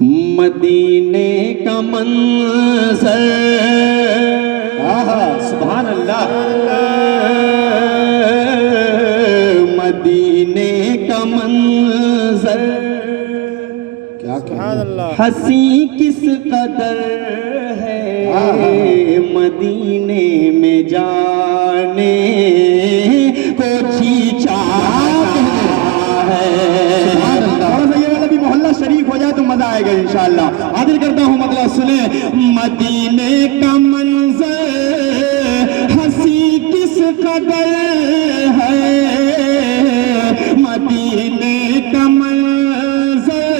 مدینے کا منظر سبحان اللہ مدینے کا منظر کیا سبحان اللہ ہنسی کس قدر ہے مدینے میں جانے کو جی چاہتا ہے۔ تھوڑا سا یہ والا بھی محلہ شریف ہو جائے تو مزہ آئے گا انشاءاللہ۔ حاضر کرتا ہوں مطلب سنیں، مدینے کا منظر ہنسی کس قدر ہے مدینے کا منظر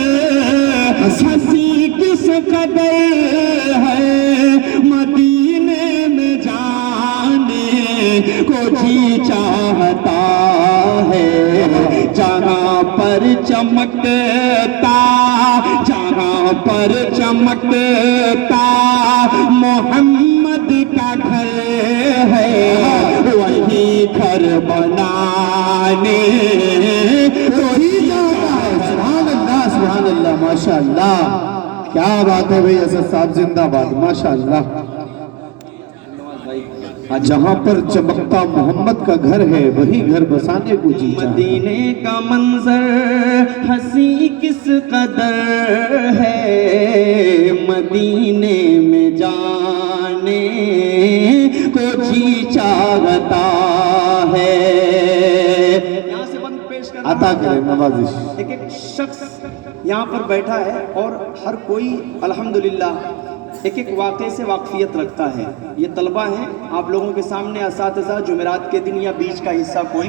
ہنسی کس قدر ہے مدینے میں جانے کو جی چاہتا ہے۔ جہاں پر چمکتا جہاں پر چمکتا محمد کا گھر ہے وہی گھر بنانے وہی جاتا ہے۔ سبحان اللہ سبحان اللہ ماشاءاللہ، کیا بات ہے بھئی اسد صاحب، زندہ باد ماشاءاللہ۔ جہاں پر چمکتا محمد کا گھر ہے وہی گھر بسانے کو جی چاہتا ہے۔ مدینے کا منظر ہنسی کس قدر ہے مدینے میں جانے کو جی چاہتا ہے۔ یہاں سے بند پیش کرنا عطا کرے نوازش۔ ایک شخص یہاں پر بیٹھا ہے اور ہر کوئی الحمدللہ ایک واقعے سے واقفیت رکھتا ہے۔ یہ طلبہ ہیں، آپ لوگوں کے سامنے اساتذہ، جمعرات کے دن یا بیچ کا حصہ کوئی